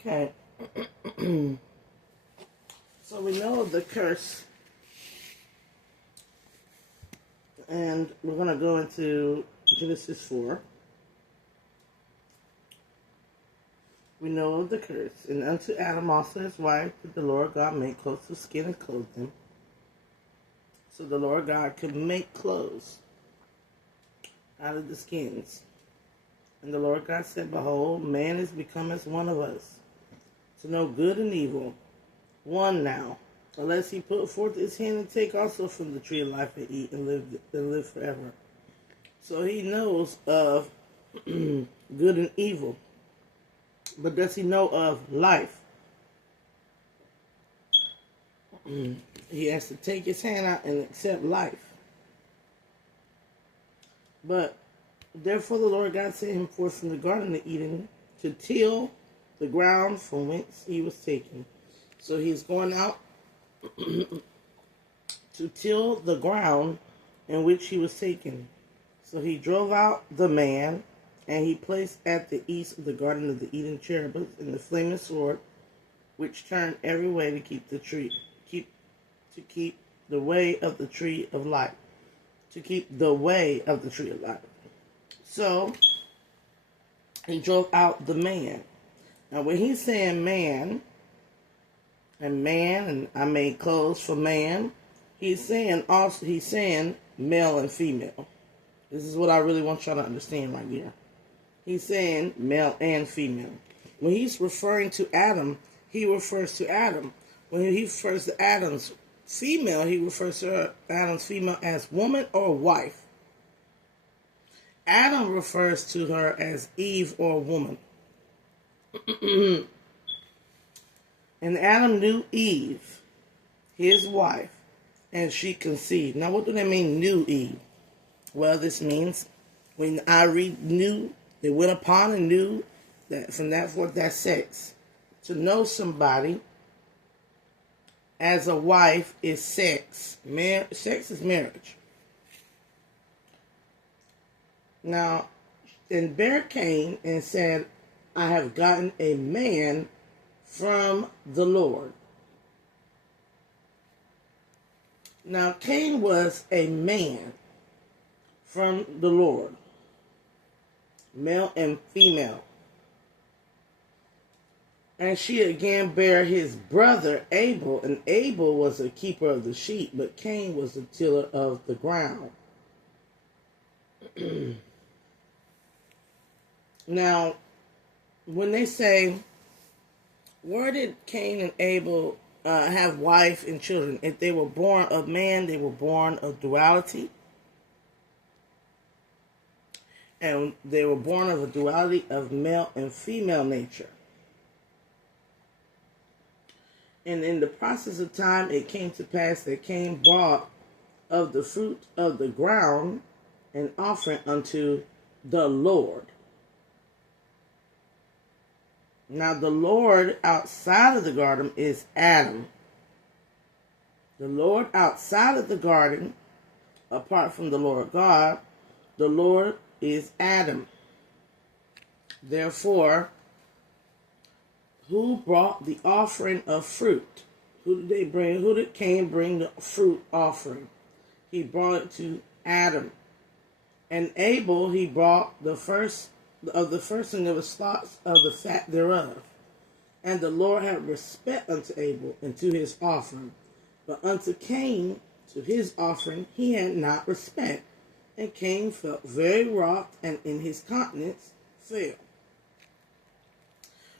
Okay. So we know the curse, and we're going to go into Genesis 4. We know the curse. And unto Adam also his wife did the Lord God make clothes of skin and clothe them. So the Lord God could make clothes out of the skins. And the Lord God said, Behold, man is become as one of us, to know good and evil. One now, unless he put forth his hand and take also from the tree of life and eat and live forever. So he knows of good and evil. But does he know of life? He has to take his hand out and accept life. But therefore the Lord God sent him forth from the Garden of Eden to till the ground from whence he was taken. So he's going out to till the ground in which he was taken. So he drove out the man, and he placed at the east of the Garden of the Eden cherubims and the flaming sword, which turned every way to keep the way of the tree of life. To keep the way of the tree of life. So he drove out the man. Now when he's saying man, and I made clothes for man, he's saying male and female. This is what I really want y'all to understand right here. He's saying male and female. When he's referring to Adam, he refers to Adam. When he refers to Adam's female, he refers to Adam's female as woman or wife. Adam refers to her as Eve or woman. And Adam knew Eve, his wife, and she conceived. Now, what do they mean, knew Eve? Well, this means when I read knew, they went upon and knew that from that forth that sex. To know somebody as a wife is sex. Sex is marriage. Now, and bare Cain and said, I have gotten a man from the Lord. Now, Cain was a man from the Lord, male and female. And she again bare his brother Abel, and Abel was a keeper of the sheep, but Cain was the tiller of the ground. Now, when they say, where did Cain and Abel have wife and children? If they were born of man, they were born of duality. And they were born of a duality of male and female nature. And in the process of time, it came to pass that Cain brought of the fruit of the ground an offering unto the Lord. Now, the Lord outside of the garden is Adam. The Lord outside of the garden, apart from the Lord God, the Lord is Adam. Therefore, who brought the offering of fruit? Who did they bring? Who did Cain bring the fruit offering? He brought it to Adam. And Abel, he brought the first of the first and there was slots of the fat thereof. And the Lord had respect unto Abel and to his offering. But unto Cain, to his offering, he had not respect. And Cain felt very wroth, and in his countenance fell.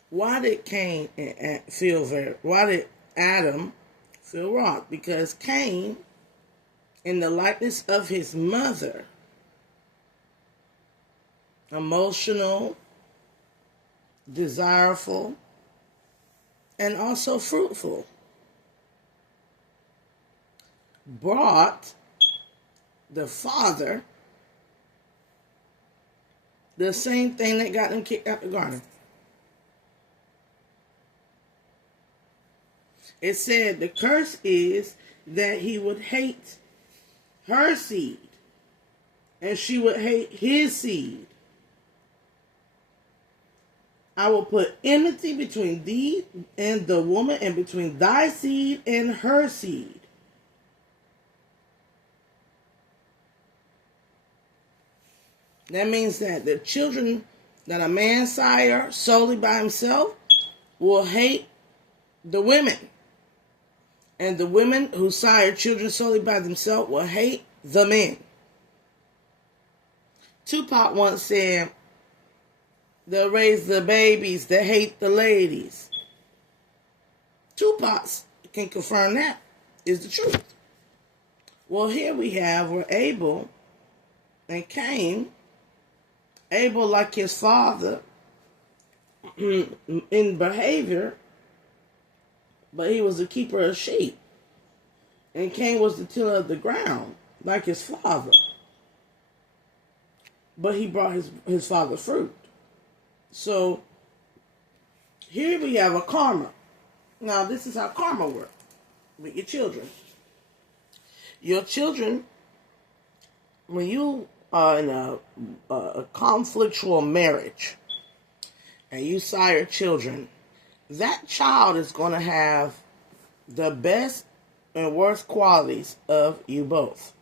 Why did why did Adam feel wroth? Because Cain, in the likeness of his mother, emotional, desireful, and also fruitful, brought the father the same thing that got him kicked out the garden. It said the curse is that he would hate her seed and she would hate his seed. I will put enmity between thee and the woman, and between thy seed and her seed. That means that the children that a man sire solely by himself will hate the women. And the women who sire children solely by themselves will hate the men. Tupac once said, they'll raise the babies that hate the ladies. Tupac can confirm that is the truth. Well, here we have where Abel and Cain, Abel like his father in behavior, but he was the keeper of sheep. And Cain was the tiller of the ground like his father. But he brought his father fruit. So here we have a karma. Now this is how karma works with your children. Your children, when you are in a conflictual marriage and you sire children, that child is going to have the best and worst qualities of you both.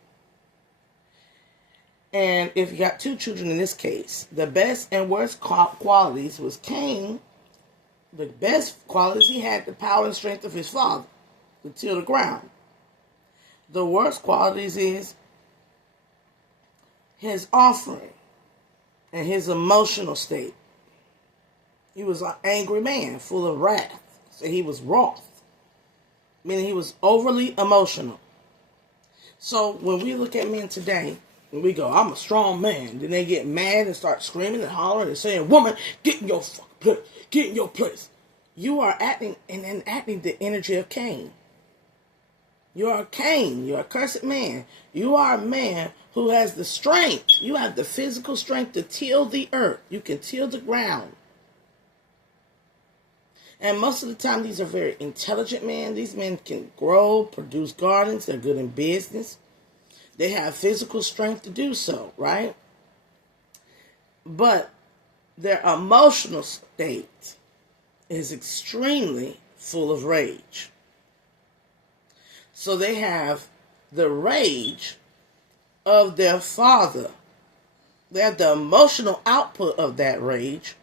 And if you got two children in this case, the best and worst qualities was Cain. The best qualities, he had the power and strength of his father to till the ground. The worst qualities is his offering and his emotional state. He was an angry man, full of wrath. So he was wroth, meaning he was overly emotional. So when we look at men today, and we go, I'm a strong man. Then they get mad and start screaming and hollering and saying, woman, get in your fucking place. Get in your place. You are acting and enacting the energy of Cain. You are Cain. You are a cursed man. You are a man who has the strength. You have the physical strength to till the earth. You can till the ground. And most of the time, these are very intelligent men. These men can grow, produce gardens. They're good in business. They have physical strength to do so, right? But their emotional state is extremely full of rage. So they have the rage of their father. They have the emotional output of that rage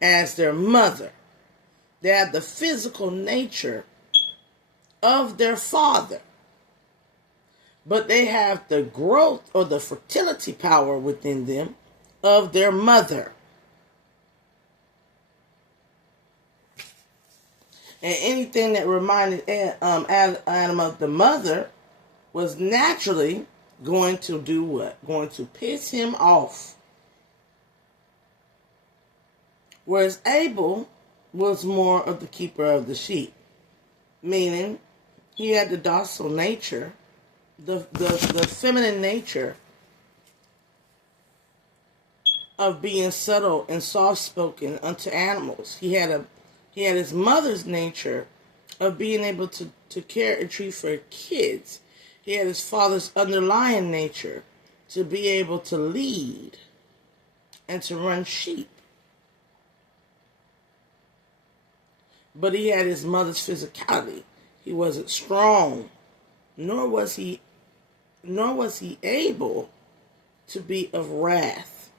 as their mother. They have the physical nature of their father. But they have the growth or the fertility power within them of their mother. And anything that reminded Adam of the mother was naturally going to do what? Going to piss him off. Whereas Abel was more of the keeper of the sheep. Meaning, he had the docile nature, the feminine nature of being subtle and soft-spoken unto animals. He had his mother's nature of being able to care and treat for kids. He had his father's underlying nature to be able to lead and to run sheep. But he had his mother's physicality. He wasn't strong, nor was he able to be of wrath.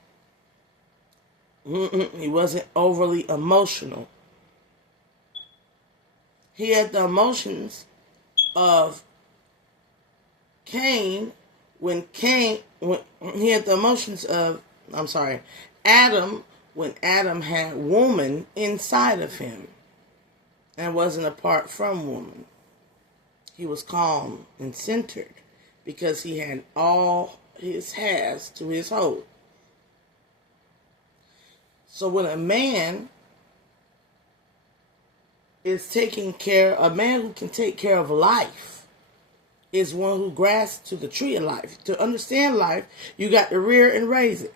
He wasn't overly emotional. He had the emotions of Cain Adam when Adam had woman inside of him and wasn't apart from woman. He was calm and centered because he had all his halves to his whole. So when a man is taking care, a man who can take care of life is one who grasps to the tree of life. To understand life, you got to rear and raise it.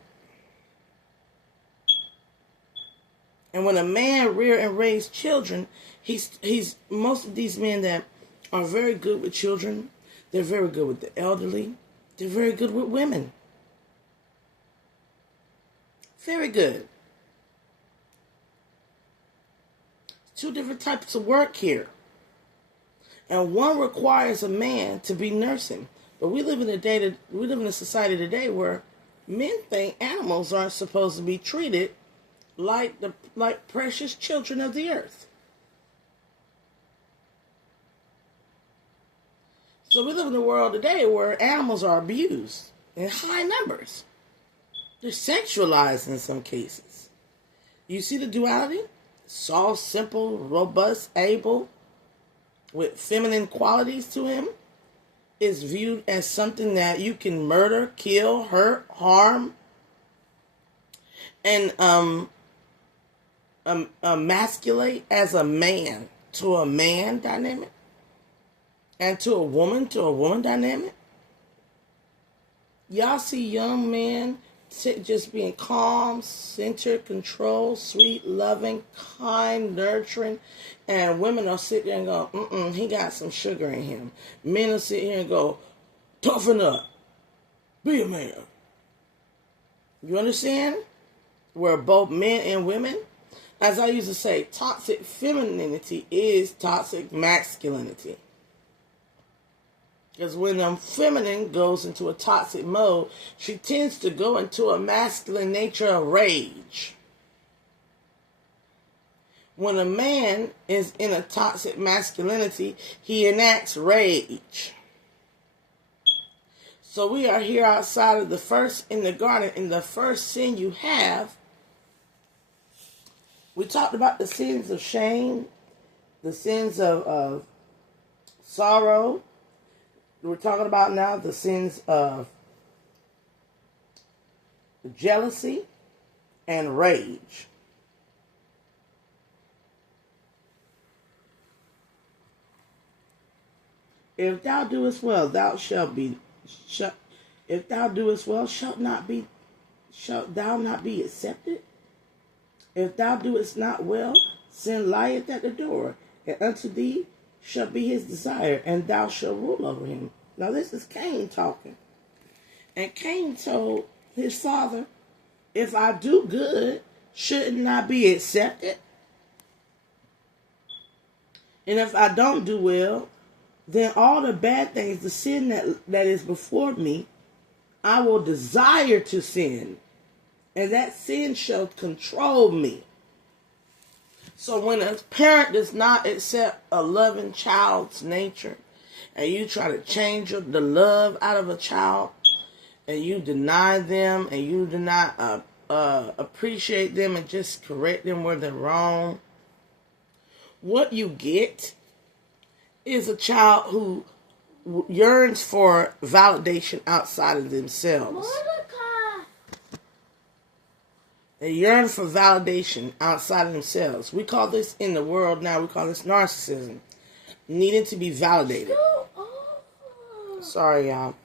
And when a man rear and raise children, he's most of these men that are very good with children, they're very good with the elderly, they're very good with women. Very good. two different types of work here. And one requires a man to be nursing. But we live in a society today where men think animals aren't supposed to be treated like precious children of the earth. So we live in a world today where animals are abused in high numbers. They're sexualized in some cases. You see the duality? Soft, simple, robust, able, with feminine qualities to him, is viewed as something that you can murder, kill, hurt, harm, and emasculate as a man to a man dynamic, and to a woman dynamic. Y'all see young men just being calm, centered, controlled, sweet, loving, kind, nurturing, and women will sit there and go, he got some sugar in him. Men will sit here and go, toughen up, be a man. You understand? Where both men and women, as I used to say, toxic femininity is toxic masculinity. Because when a feminine goes into a toxic mode, she tends to go into a masculine nature of rage. When a man is in a toxic masculinity, he enacts rage. So we are here outside of the first in the garden, and the first sin you have, we talked about the sins of shame, the sins of sorrow. We're talking about now the sins of jealousy and rage. If thou doest well, thou shalt be. If thou doest well, shalt thou not be accepted? If thou doest not well, sin lieth at the door, and unto thee shall be his desire, and thou shalt rule over him. Now this is Cain talking. And Cain told his father, if I do good, shouldn't I be accepted? And if I don't do well, then all the bad things, the sin that is before me, I will desire to sin. And that sin shall control me. So when a parent does not accept a loving child's nature, and you try to change the love out of a child, and you deny them, and you do not appreciate them and just correct them where they're wrong, what you get is a child who yearns for validation outside of themselves. They yearn for validation outside of themselves. We call this in the world now, we call this narcissism. Needing to be validated. Sorry, y'all.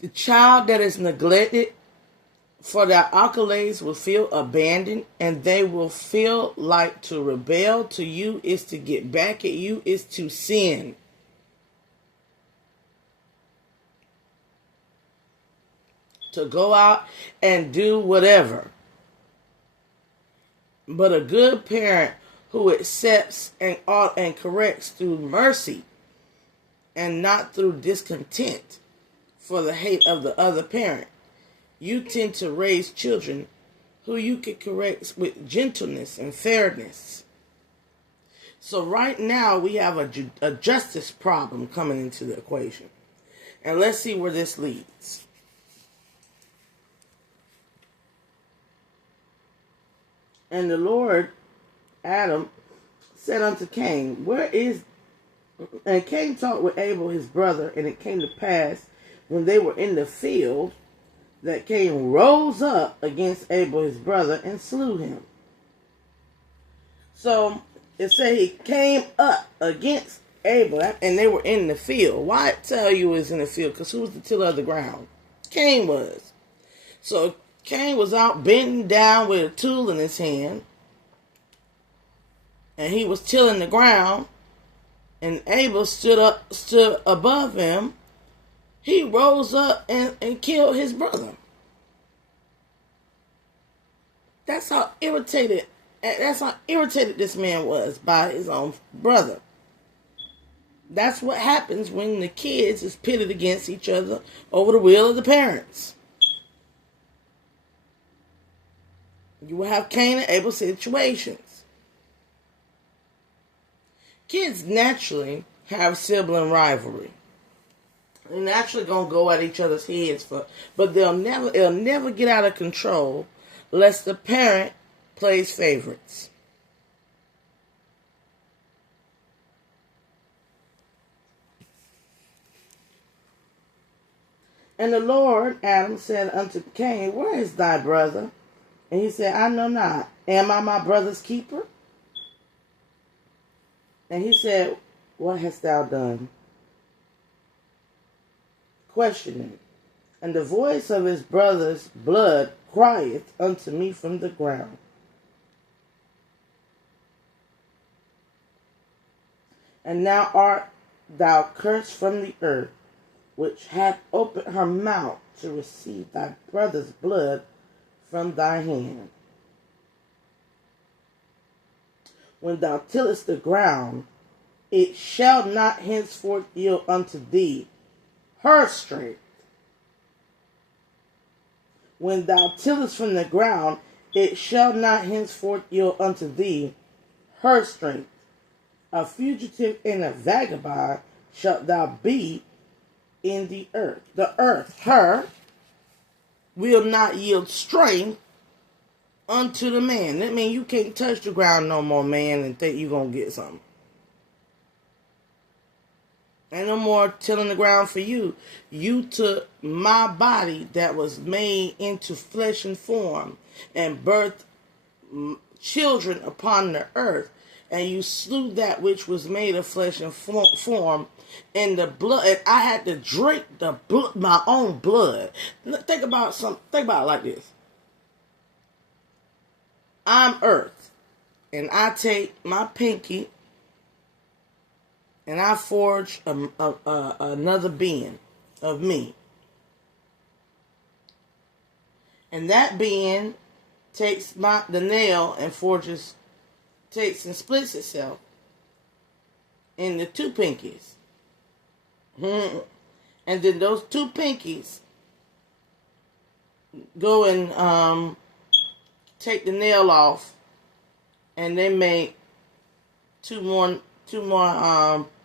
The child that is neglected for their accolades will feel abandoned, and they will feel like to rebel to you is to get back at you, is to sin. To go out and do whatever. But a good parent who accepts and corrects through mercy and not through discontent for the hate of the other parent, you tend to raise children who you can correct with gentleness and fairness. So right now we have a justice problem coming into the equation. And let's see where this leads. And the Lord, Adam, said unto Cain, and Cain talked with Abel his brother, and it came to pass, when they were in the field, that Cain rose up against Abel his brother and slew him. So, it said he came up against Abel, and they were in the field. Why it tell you it was in the field? Because who was the tiller of the ground? Cain was. So, Cain was out bending down with a tool in his hand, and he was tilling the ground, and Abel stood above him. He rose up and killed his brother. That's how irritated this man was by his own brother. That's what happens when the kids is pitted against each other over the will of the parents. You will have Cain and Abel situations. Kids naturally have sibling rivalry. They're naturally gonna go at each other's heads but it'll never get out of control unless the parent plays favorites. And the Lord, Adam, said unto Cain, where is thy brother? And he said, I know not. Am I my brother's keeper? And he said, what hast thou done? Questioning. And the voice of his brother's blood crieth unto me from the ground. And now art thou cursed from the earth, which hath opened her mouth to receive thy brother's blood from thy hand. When thou tillest the ground, it shall not henceforth yield unto thee her strength. When thou tillest from the ground, it shall not henceforth yield unto thee her strength. A fugitive and a vagabond shalt thou be in the earth. The earth, her, will not yield strength unto the man. That means you can't touch the ground no more, man, and think you're going to get something. Ain't no more tilling the ground for you. You took my body that was made into flesh and form and birthed children upon the earth, and you slew that which was made of flesh and form, and the blood. And I had to drink my own blood. Think about it like this. I'm earth, and I take my pinky and I forge another being of me. And that being takes the nail and takes and splits itself into two pinkies. And then those two pinkies go and take the nail off, and they make two more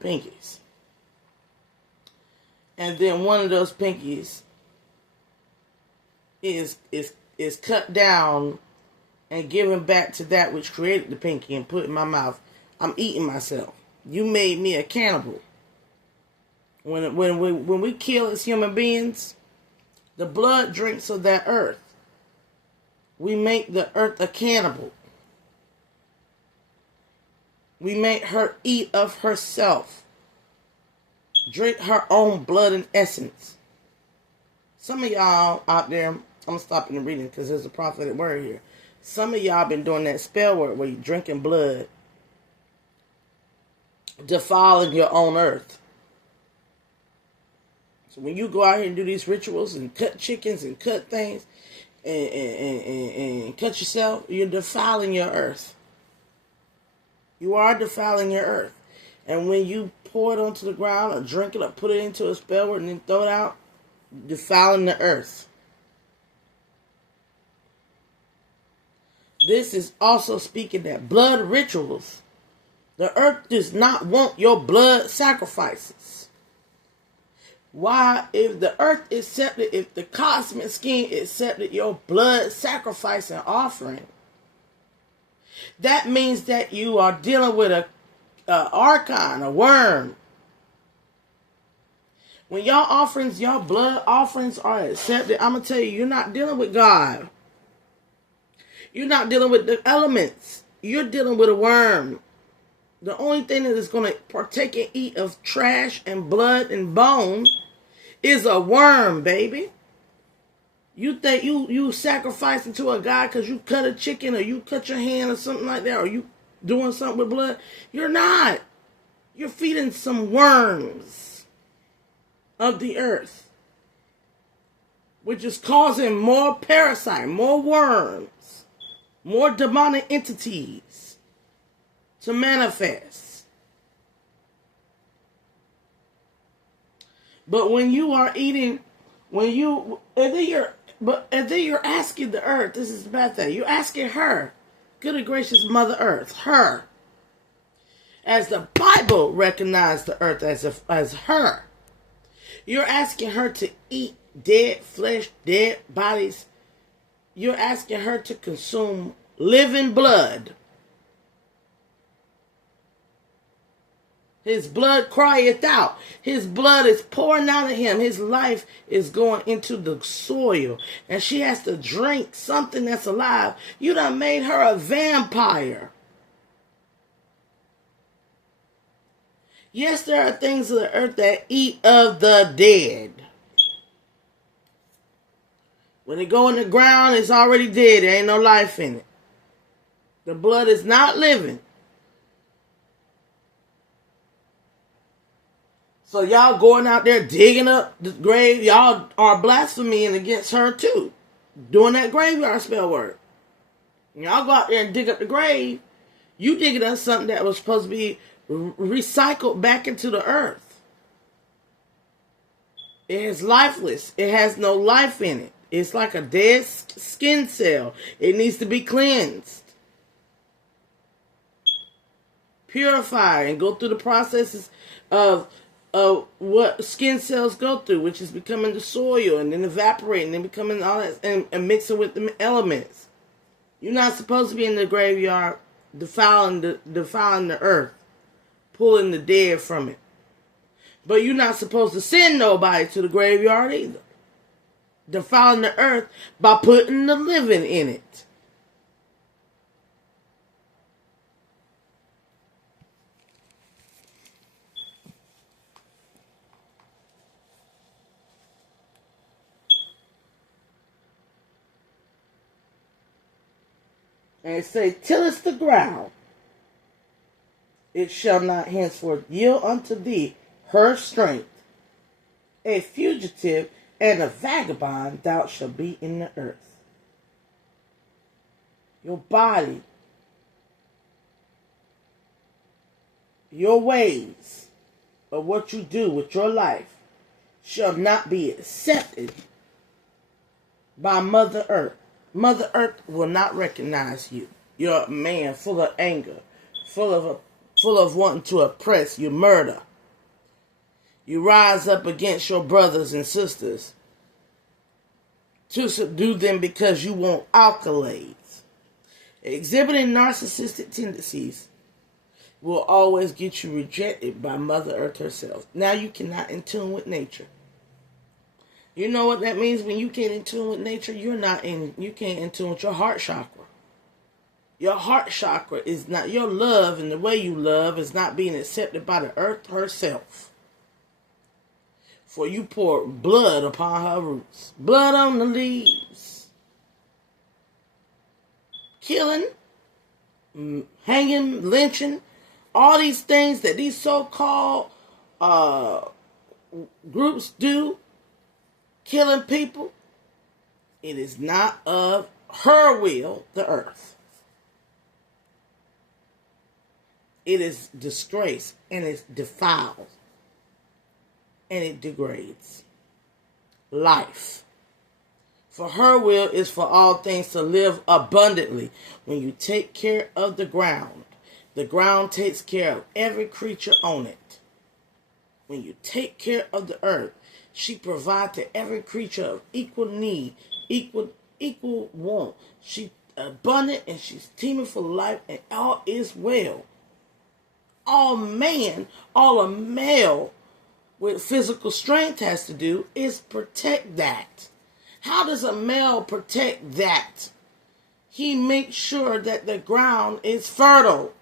pinkies. And then one of those pinkies is cut down and given back to that which created the pinky and put in my mouth. I'm eating myself. You made me a cannibal. When we kill as human beings, the blood drinks of that earth. We make the earth a cannibal. We make her eat of herself. Drink her own blood and essence. Some of y'all out there, I'm going to stop in the reading because there's a prophetic word here. Some of y'all been doing that spell word where you're drinking blood, defiling your own earth. So when you go out here and do these rituals and cut chickens and cut things and cut yourself, you're defiling your earth. You are defiling your earth. And when you pour it onto the ground or drink it or put it into a spell word and then throw it out, defiling the earth. This is also speaking that blood rituals. The earth does not want your blood sacrifices. Why? If the earth accepted, if the cosmic scheme accepted your blood sacrifice and offering, that means that you are dealing with a archon, a worm. When your blood offerings are accepted, I'm going to tell you, you're not dealing with God. You're not dealing with the elements. You're dealing with a worm. The only thing that is going to partake and eat of trash and blood and bone is a worm, baby. You think you sacrificing to a God because you cut a chicken or you cut your hand or something like that, or you doing something with blood? You're not. You're feeding some worms of the earth, which is causing more parasite, more worms, more demonic entities to manifest. But when you are eating, and then you're asking the earth, this is the bad thing, you're asking her, good and gracious Mother Earth, her, as the Bible recognized the earth as her. You're asking her to eat dead flesh, dead bodies. You're asking her to consume living blood. His blood crieth out. His blood is pouring out of him. His life is going into the soil. And she has to drink something that's alive. You done made her a vampire. Yes, there are things of the earth that eat of the dead. When they go in the ground, it's already dead. There ain't no life in it. The blood is not living. So y'all going out there digging up the grave, y'all are blaspheming against her too. Doing that graveyard spell work. Y'all go out there and dig up the grave. You digging up something that was supposed to be recycled back into the earth. It is lifeless. It has no life in it. It's like a dead skin cell. It needs to be cleansed, purified, and go through the processes of what skin cells go through, which is becoming the soil and then evaporating and becoming all that and mixing with the elements. You're not supposed to be in the graveyard defiling the earth, pulling the dead from it. But you're not supposed to send nobody to the graveyard either. Defiling the earth by putting the living in it. And it say, tillest the ground, it shall not henceforth yield unto thee her strength. A fugitive and a vagabond thou shalt be in the earth. Your body, your ways of what you do with your life shall not be accepted by Mother Earth. Mother Earth will not recognize you. You're a man full of anger, full of wanting to oppress. You murder. You rise up against your brothers and sisters to subdue them because you want accolades. Exhibiting narcissistic tendencies will always get you rejected by Mother Earth herself. Now you cannot in tune with nature. You know what that means when you can't in tune with nature? You can't in tune with your heart chakra. Your heart chakra is not, your love and the way you love is not being accepted by the earth herself. For you pour blood upon her roots. Blood on the leaves. Killing, hanging, lynching, all these things that these so-called groups do, killing people, it is not of her will, the earth. It is disgrace and it's defiled and it degrades life. For her will is for all things to live abundantly. When you take care of the ground takes care of every creature on it. When you take care of the earth, she provides to every creature of equal need, equal want. She's abundant and she's teeming for life, and all is well. All a male with physical strength has to do is protect that. How does a male protect that? He makes sure that the ground is fertile.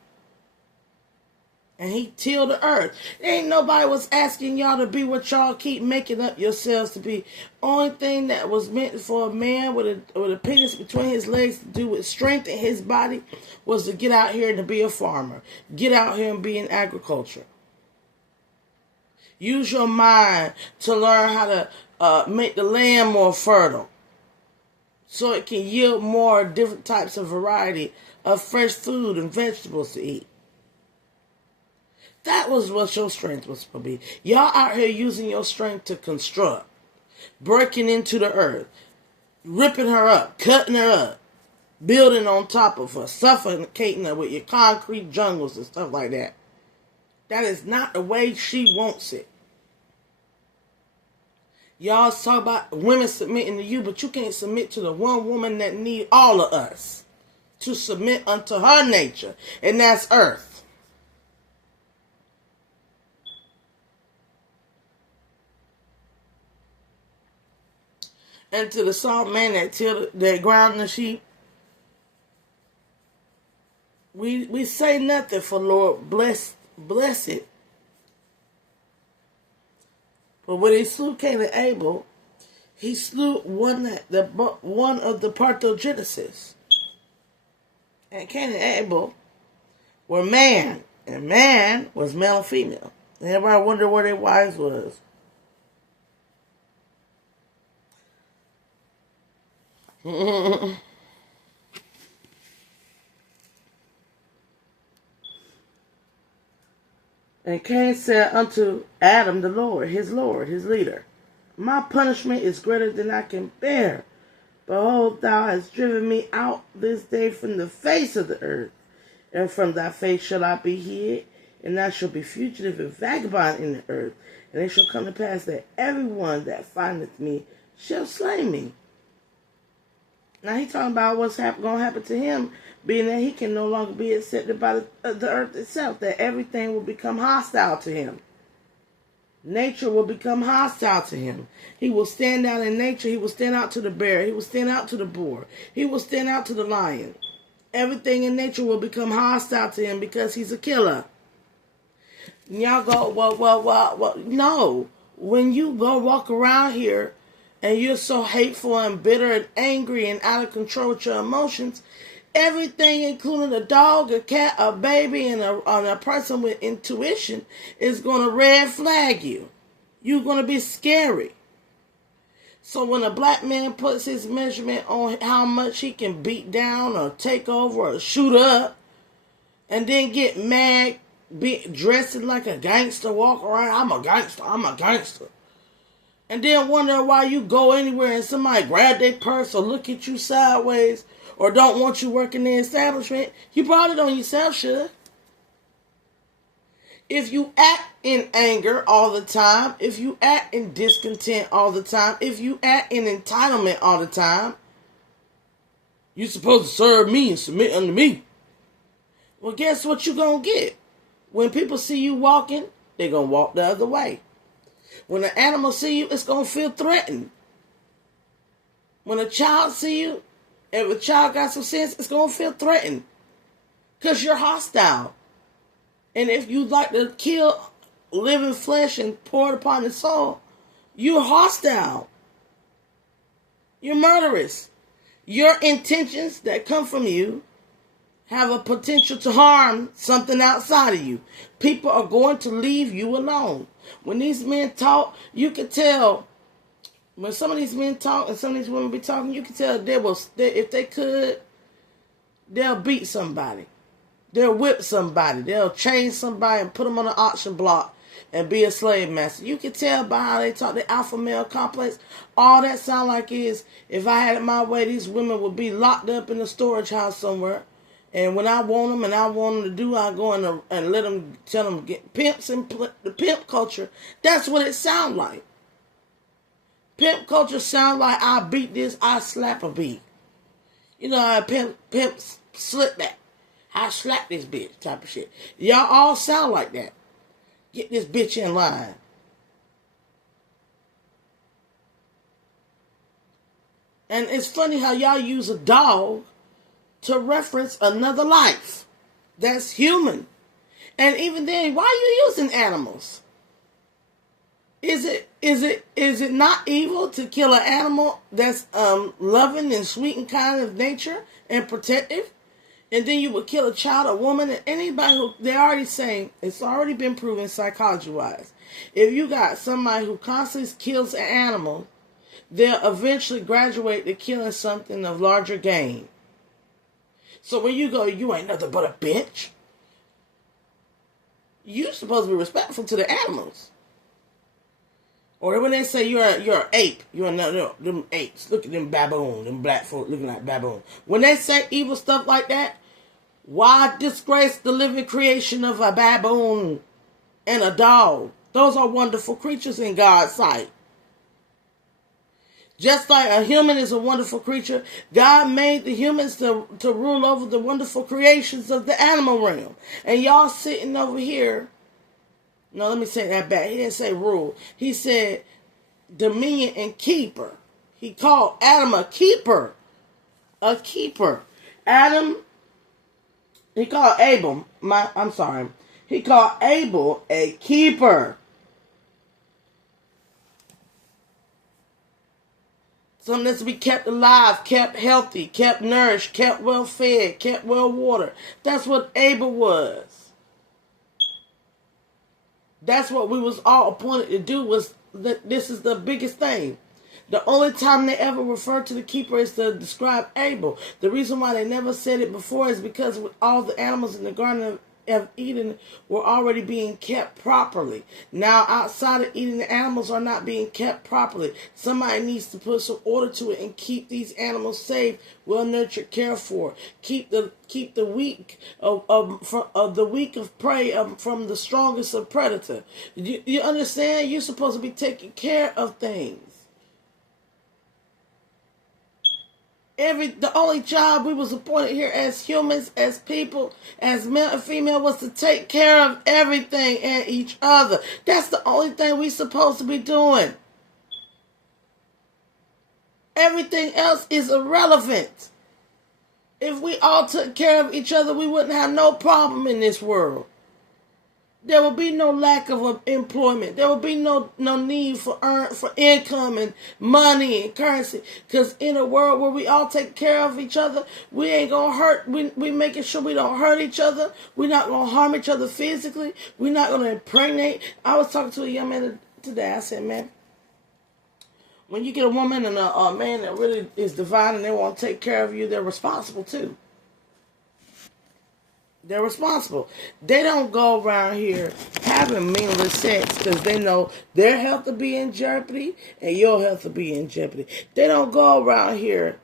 And he tilled the earth. Ain't nobody was asking y'all to be what y'all keep making up yourselves to be. Only thing that was meant for a man with a penis between his legs to do with strength in his body was to get out here and to be a farmer. Get out here and be in agriculture. Use your mind to learn how to make the land more fertile. so it can yield more different types of variety of fresh food and vegetables to eat. That was what your strength was supposed to be. Y'all out here using your strength to construct, breaking into the earth, ripping her up, cutting her up, building on top of her, suffocating her with your concrete jungles and stuff like that. That is not the way she wants it. Y'all talk about women submitting to you, but you can't submit to the one woman that need all of us to submit unto her nature, and that's earth. And to the soft man that till that ground the sheep, we say nothing, for Lord bless it. But when he slew Cain and Abel, he slew one of the Parthogenesis. And Cain and Abel were man, and man was male and female. And everybody wondered where their wives was. And Cain said unto Adam, the Lord, his leader, my punishment is greater than I can bear. Behold, thou hast driven me out this day from the face of the earth, and from thy face shall I be hid, and I shall be fugitive and vagabond in the earth. And it shall come to pass that everyone that findeth me shall slay me. Now he's talking about what's going to happen to him, being that he can no longer be accepted by the earth itself, that everything will become hostile to him. Nature will become hostile to him. He will stand out in nature. He will stand out to the bear. He will stand out to the boar. He will stand out to the lion. Everything in nature will become hostile to him because he's a killer. And y'all go, well, no. When you go walk around here and you're so hateful and bitter and angry and out of control with your emotions, everything, including a dog, a cat, a baby, and a person with intuition, is going to red flag you. You're going to be scary. So when a black man puts his measurement on how much he can beat down or take over or shoot up, and then get mad, dressing like a gangster, walk around, I'm a gangster. And then wonder why you go anywhere and somebody grab their purse or look at you sideways or don't want you working the establishment, you brought it on yourself, should. If you act in anger all the time, if you act in discontent all the time, if you act in entitlement all the time, you're supposed to serve me and submit unto me. Well, guess what you're going to get? When people see you walking, they're going to walk the other way. When an animal see you, it's going to feel threatened. When a child see you, if a child got some sense, it's going to feel threatened. Because you're hostile. And if you like to kill living flesh and pour it upon the soul, you're hostile. You're murderous. Your intentions that come from you have a potential to harm something outside of you. People are going to leave you alone. When these men talk, you can tell. When some of these men talk and some of these women be talking, you can tell if they could, they'll beat somebody. They'll whip somebody. They'll chain somebody and put them on an auction block and be a slave master. You can tell by how they talk, the alpha male complex. All that sound like is, if I had it my way, these women would be locked up in a storage house somewhere. And when I want them and I want them to do, I go in and let them, tell them get pimps and the pimp culture. That's what it sound like. Pimp culture sound like I beat this, I slap a beat. You know how pimps slip that. I slap this bitch type of shit. Y'all all sound like that. Get this bitch in line. And it's funny how y'all use a dog to reference another life that's human. And even then, why are you using animals? Is it not evil to kill an animal that's loving and sweet and kind of nature and protective? And then you would kill a child, a woman, and anybody who, they're already saying, it's already been proven psychology-wise. If you got somebody who constantly kills an animal they'll eventually graduate to killing something of larger gain. So when you go, you ain't nothing but a bitch. You're supposed to be respectful to the animals. Or when they say you're an ape, you're another them apes. Look at them baboon, them black folk looking like baboon. When they say evil stuff like that, why disgrace the living creation of a baboon and a dog? Those are wonderful creatures in God's sight. Just like a human is a wonderful creature, God made the humans to rule over the wonderful creations of the animal realm. And y'all sitting over here. No, let me say that back. He didn't say rule. He said dominion and keeper. He called Adam a keeper. A keeper. Adam, he called Abel, he called Abel a keeper. Something that's to be kept alive, kept healthy, kept nourished, kept well fed, kept well watered. That's what Abel was. That's what we was all appointed to do. Was that this is the biggest thing. The only time they ever refer to the keeper is to describe Abel. The reason why they never said it before is because all the animals in the Garden of Eden were already being kept properly. Now, outside of Eden, the animals are not being kept properly. Somebody needs to put some order to it and keep these animals safe, well nurtured, cared for. Keep the weak of the weak of prey from the strongest of predator. You understand? You're supposed to be taking care of things. The only job we was appointed here as humans, as people, as male and female, was to take care of everything and each other. That's the only thing we supposed to be doing. Everything else is irrelevant. If we all took care of each other, we wouldn't have no problem in this world. There will be no lack of employment. There will be no need for income and money and currency. Because in a world where we all take care of each other, we ain't going to hurt. We making sure we don't hurt each other. We're not going to harm each other physically. We're not going to impregnate. I was talking to a young man today. I said, man, when you get a woman and a man that really is divine and they want to take care of you, they're responsible too. They're responsible. They don't go around here having meaningless sex because they know their health will be in jeopardy and your health will be in jeopardy. They don't go around here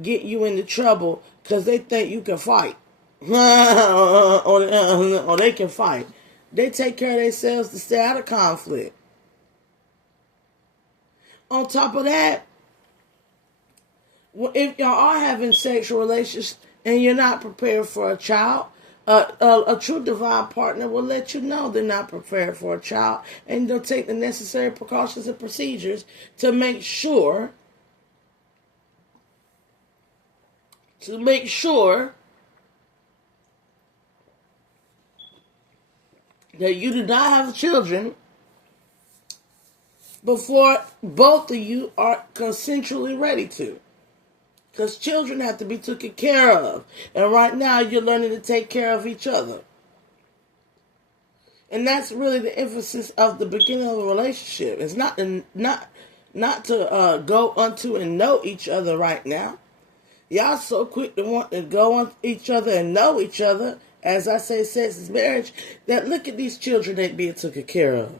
get you into trouble because they think you can fight. or they can fight. They take care of themselves to stay out of conflict. On top of that, if y'all are having sexual relations and you're not prepared for a child, a true divine partner will let you know they're not prepared for a child, and they'll take the necessary precautions and procedures to make sure that you do not have children before both of you are consensually ready to. Because children have to be taken care of. And right now you're learning to take care of each other. And that's really the emphasis of the beginning of the relationship. It's not to go unto and know each other right now. Y'all so quick to want to go on each other and know each other. As I say, sex is marriage. That look at these children ain't being taken care of.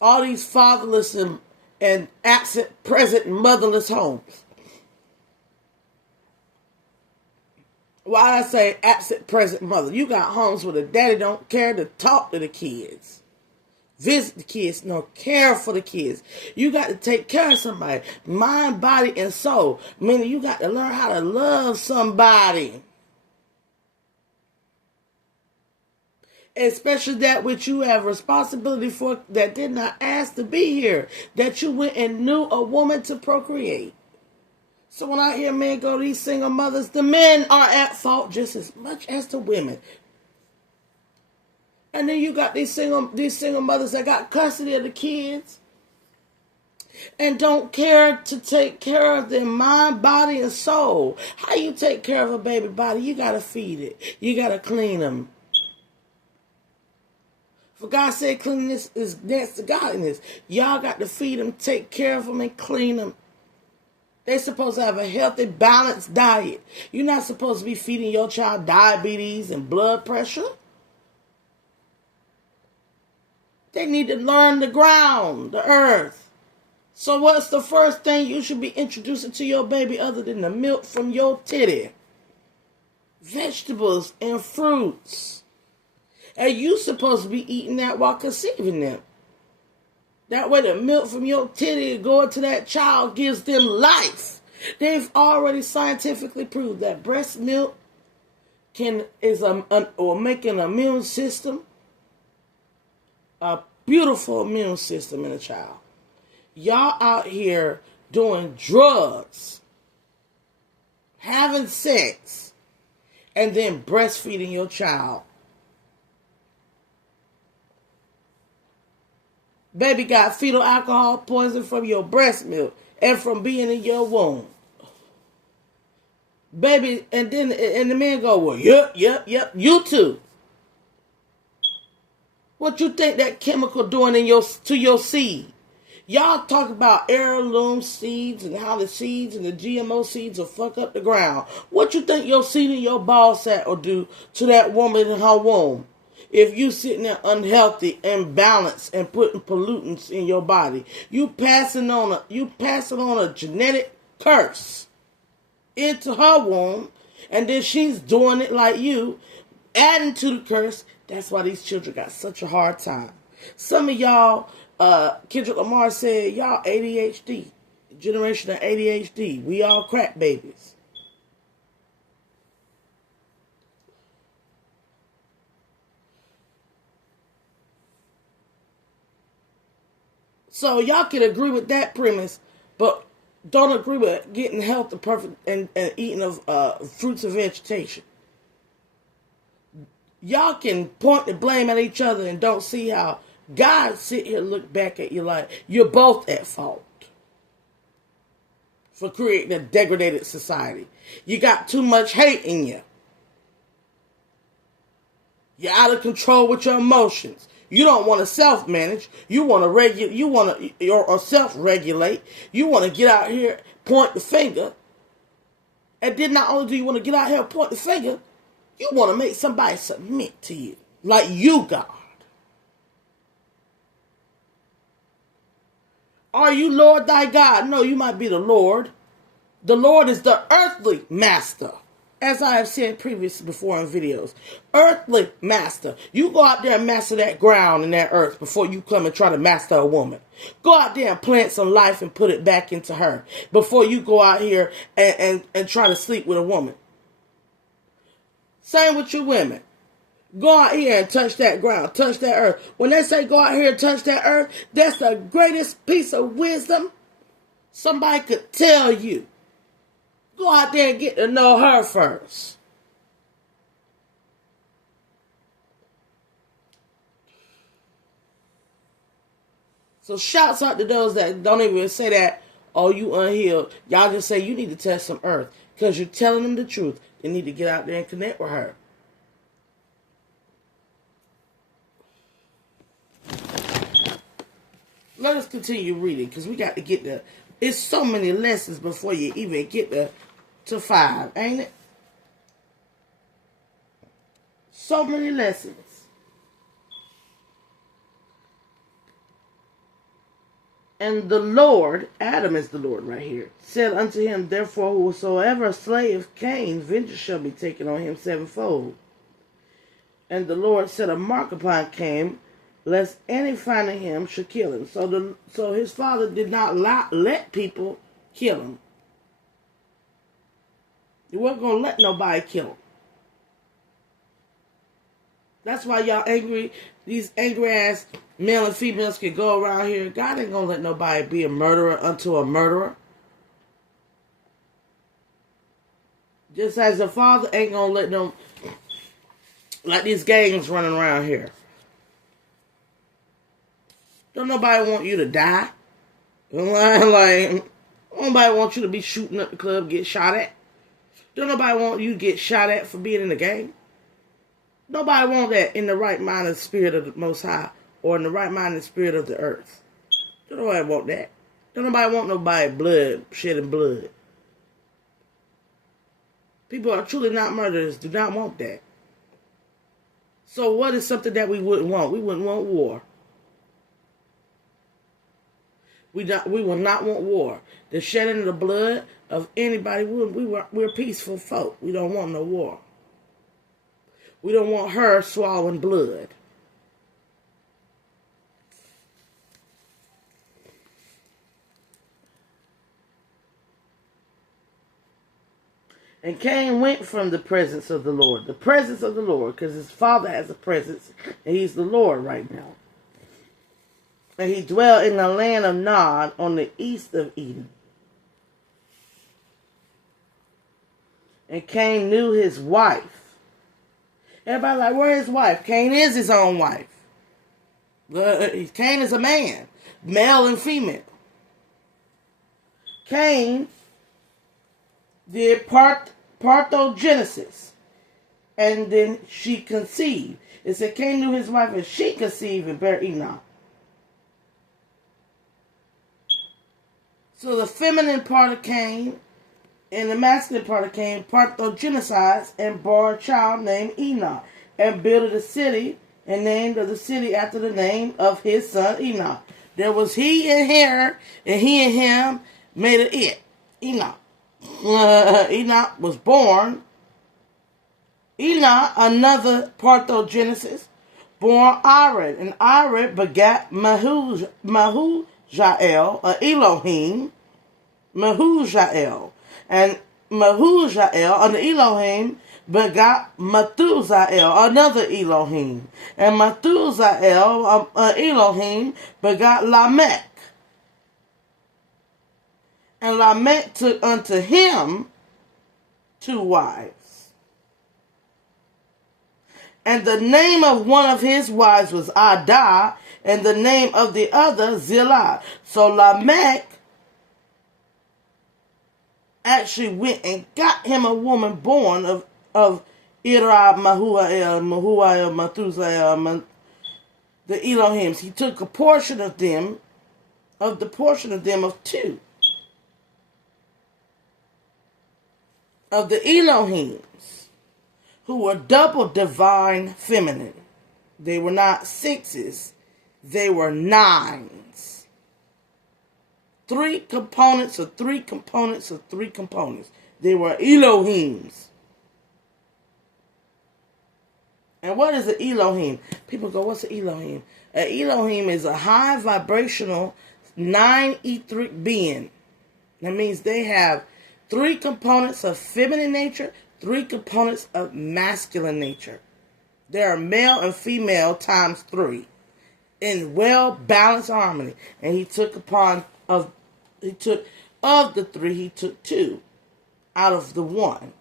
All these fatherless and absent, present, motherless homes. Why did I say absent, present, mother? You got homes where the daddy don't care to talk to the kids, visit the kids, nor care for the kids. You got to take care of somebody, mind, body, and soul. Meaning you got to learn how to love somebody. Especially that which you have responsibility for that did not ask to be here. That you went and knew a woman to procreate. So when I hear men go to these single mothers, the men are at fault just as much as the women. And then you got these single mothers that got custody of the kids and don't care to take care of their mind, body, and soul. How you take care of a baby body? You got to feed it. You got to clean them. For God said cleanliness is next to godliness. Y'all got to feed them, take care of them, and clean them. They're supposed to have a healthy, balanced diet. You're not supposed to be feeding your child diabetes and blood pressure. They need to learn the ground, the earth. So what's the first thing you should be introducing to your baby other than the milk from your titty? Vegetables and fruits. And you supposed to be eating that while conceiving them. That way the milk from your titty going to that child gives them life. They've already scientifically proved that breast milk or make an immune system, a beautiful immune system in a child. Y'all out here doing drugs, having sex, and then breastfeeding your child. Baby got fetal alcohol poison from your breast milk and from being in your womb. Baby, and the men go, well, yep, you too. What you think that chemical doing to your seed? Y'all talk about heirloom seeds and how the seeds and the GMO seeds will fuck up the ground. What you think your seed and your ball sack will do to that woman in her womb? If you sitting there unhealthy, imbalanced, and putting pollutants in your body, you passing on a genetic curse into her womb, and then she's doing it like you, adding to the curse. That's why these children got such a hard time. Some of y'all, Kendrick Lamar said, y'all ADHD, generation of ADHD. We all crack babies. So y'all can agree with that premise, but don't agree with getting healthy, perfect, and eating of fruits and vegetation. Y'all can point the blame at each other and don't see how God sit here and look back at you like you're both at fault for creating a degraded society. You got too much hate in you. You're out of control with your emotions. You don't want to self-manage. You want to regulate. You want to self-regulate. You want to get out here, point the finger. And then not only do you want to get out here and point the finger, you want to make somebody submit to you. Like you, God. Are you Lord thy God? No, you might be the Lord. The Lord is the earthly master. As I have said previously before in videos, earthly master. You go out there and master that ground and that earth before you come and try to master a woman. Go out there and plant some life and put it back into her before you go out here and try to sleep with a woman. Same with you women. Go out here and touch that ground, touch that earth. When they say go out here and touch that earth, that's the greatest piece of wisdom somebody could tell you. Go out there and get to know her first. So shouts out to those that don't even say that, oh, you unhealed. Y'all just say you need to touch some earth. Because you're telling them the truth. They need to get out there and connect with her. Let us continue reading because we got to get the... It's so many lessons before you even get to 5, ain't it? So many lessons. And the Lord, Adam is the Lord right here, said unto him, therefore whosoever slayeth Cain, vengeance shall be taken on him sevenfold. And the Lord set a mark upon Cain, lest any finding him should kill him. So his father did not let people kill him. He wasn't going to let nobody kill him. That's why y'all angry, these angry ass male and females can go around here. God ain't going to let nobody be a murderer unto a murderer. Just as the father ain't going to let them, like these gangs running around here. Don't nobody want you to die. Like, nobody want you to be shooting up the club, get shot at. Don't nobody want you to get shot at for being in the gang. Nobody want that in the right mind and spirit of the Most High, or in the right mind and spirit of the earth. Don't nobody want that. Don't nobody want nobody blood, shedding blood. People are truly not murderers, do not want that. So what is something that we wouldn't want? We wouldn't want war. We will not want war. The shedding of the blood of anybody. We're peaceful folk. We don't want no war. We don't want her swallowing blood. And Cain went from the presence of the Lord. The presence of the Lord, because his father has a presence, and he's the Lord right now. And he dwelt in the land of Nod on the east of Eden. And Cain knew his wife. Everybody like, where is his wife? Cain is his own wife. Cain is a man, male and female. Cain did Parthogenesis, and then she conceived. It said Cain knew his wife, and she conceived and bare Enoch. So the feminine part of Cain and the masculine part of Cain parthogenesized and bore a child named Enoch, and built a city and named the city after the name of his son Enoch. There was he and her, and he and him made it Enoch. Enoch was born. Enoch, another Parthogenesis, born Irad, and Irad begat Mahujael, Elohim, Mahujael, and Mahujael, an Elohim, begot Methusael, another Elohim, and Methusael, Elohim, begot Lamech. And Lamech took unto him 2 wives. And the name of one of his wives was Adah, and the name of the other Zillah. So Lamech actually went and got him a woman born of Irad, Mahuael, Methusael, the Elohims. He took a portion of them, of 2. Of the Elohims, who were double divine feminine. They were not 6s, they were 9s. 3 components of 3 components of 3 components. They were Elohims. And what is an Elohim? People go, what's an Elohim? An Elohim is a high vibrational 9 etheric being. That means they have 3 components of feminine nature, 3 components of masculine nature. They are male and female times 3 in well-balanced harmony. And he took of the 3, he took 2 out of the 1.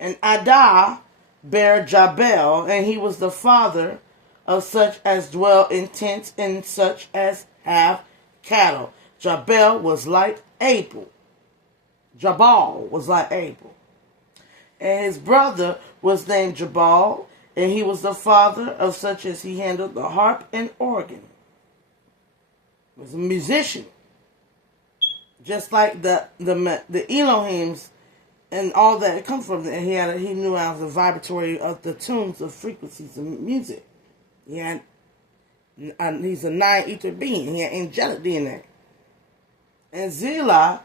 And Adah bare Jabal, and he was the father of such as dwell in tents and such as have cattle. Jabal was like Abel. Jabal was like Abel. And his brother was named Jabal, and he was the father of such as he handled the harp and organ. He was a musician. Just like the Elohims and all that come from it. He knew how the vibratory of the tunes of frequencies of music. He's a 9 ether being. He had angelic DNA. And Zillah,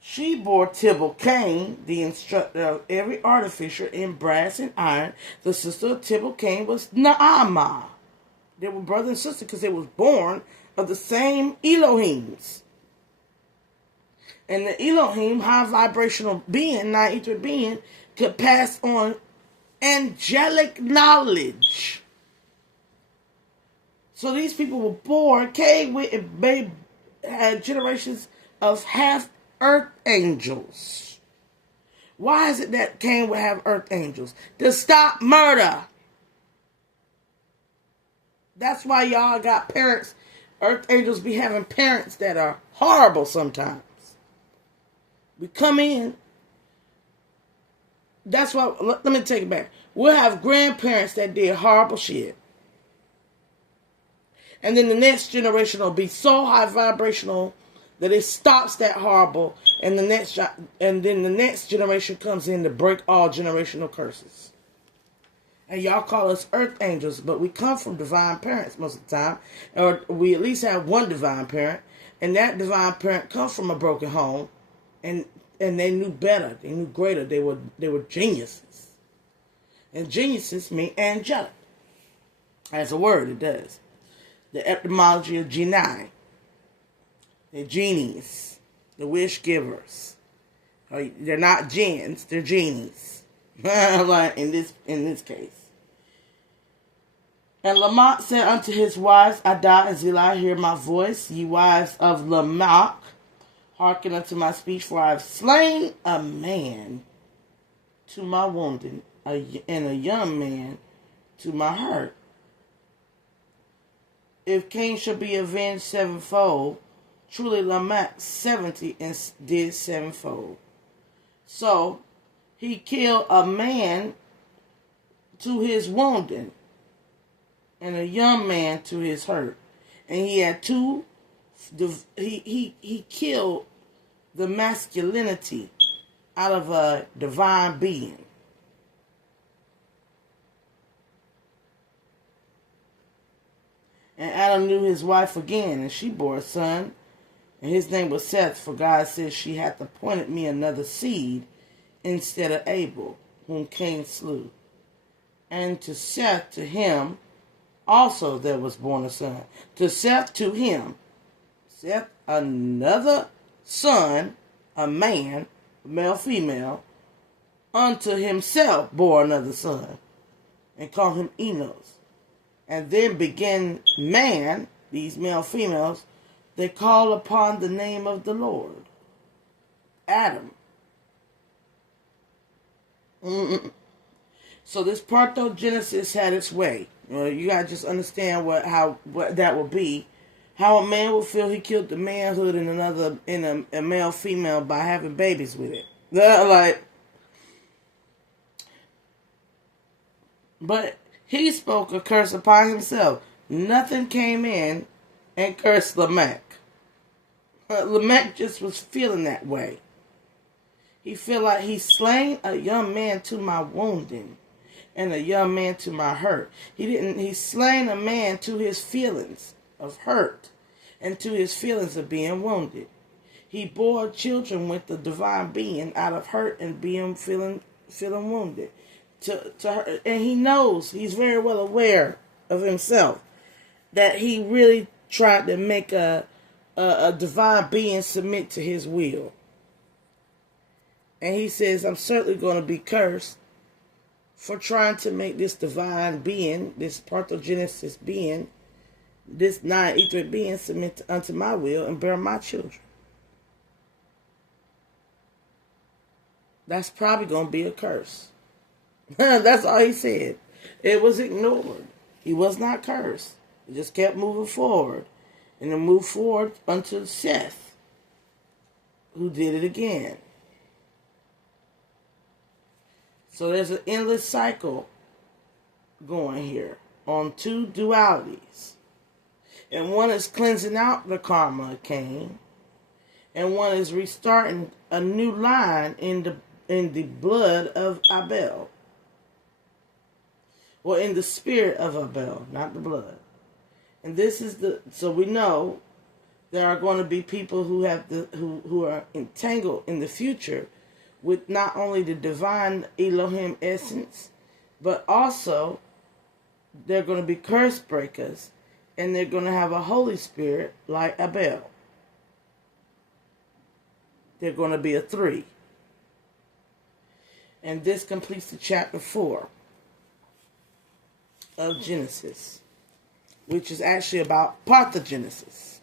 she bore Tubal Cain, the instructor of every artificer in brass and iron. The sister of Tubal Cain was Naamah. They were brother and sister because they was born of the same Elohims. And the Elohim, high vibrational being, 9 ether being, could pass on angelic knowledge. So these people were born, came with, and had generations of half earth angels. Why is it that Cain would have earth angels? To stop murder. That's why y'all got parents, earth angels be having parents that are horrible sometimes. We come in. That's why, let me take it back. We'll have grandparents that did horrible shit. And then the next generation will be so high vibrational that it stops that horrible, and then the next generation comes in to break all generational curses. And y'all call us earth angels, but we come from divine parents most of the time, or we at least have one divine parent, and that divine parent comes from a broken home, and they knew better, they knew greater, they were geniuses. And geniuses mean angelic. As a word, it does. The etymology of genii, the genies, the wish givers. They're not jinns, they're genies. Like in this case. And Lamech said unto his wives, Adah and Zillah, hear my voice, ye wives of Lamech, hearken unto my speech, for I have slain a man to my wounding, and a young man to my hurt. If Cain shall be avenged sevenfold, truly Lamech 70 and did sevenfold. So he killed a man to his wounding and a young man to his hurt. And he had he killed the masculinity out of a divine being. And Adam knew his wife again, and she bore a son, and his name was Seth, for God said, she hath appointed me another seed instead of Abel, whom Cain slew. And to Seth, to him, also there was born a son. To Seth, to him, Seth, another son, a man, male, female, unto himself bore another son, and called him Enos. And then began man, these male females, they call upon the name of the Lord. Adam. So this Parthogenesis had its way. You gotta just understand what that will be. How a man will feel he killed the manhood in a male female by having babies with it. But he spoke a curse upon himself. Nothing came in and cursed Lamech. Lamech just was feeling that way. He feel like he slain a young man to my wounding and a young man to my hurt. He slain a man to his feelings of hurt and to his feelings of being wounded. He bore children with the divine being out of hurt and feeling wounded. To her, and he knows, he's very well aware of himself, that he really tried to make a divine being submit to his will. And he says, I'm certainly going to be cursed for trying to make this divine being, this Parthogenesis being, this non-etheric being submit unto my will and bear my children. That's probably going to be a curse. That's all he said. It was ignored. He was not cursed. He just kept moving forward. And then moved forward unto Seth, who did it again. So there's an endless cycle going here on two dualities. And one is cleansing out the karma of Cain. And one is restarting a new line in the blood of Abel. Or in the spirit of Abel, not the blood. And this is so we know there are going to be people who are entangled in the future with not only the divine Elohim essence, but also they're going to be curse breakers, and they're going to have a Holy Spirit like Abel. They're going to be a 3. And this completes the chapter 4 of Genesis, which is actually about Parthogenesis.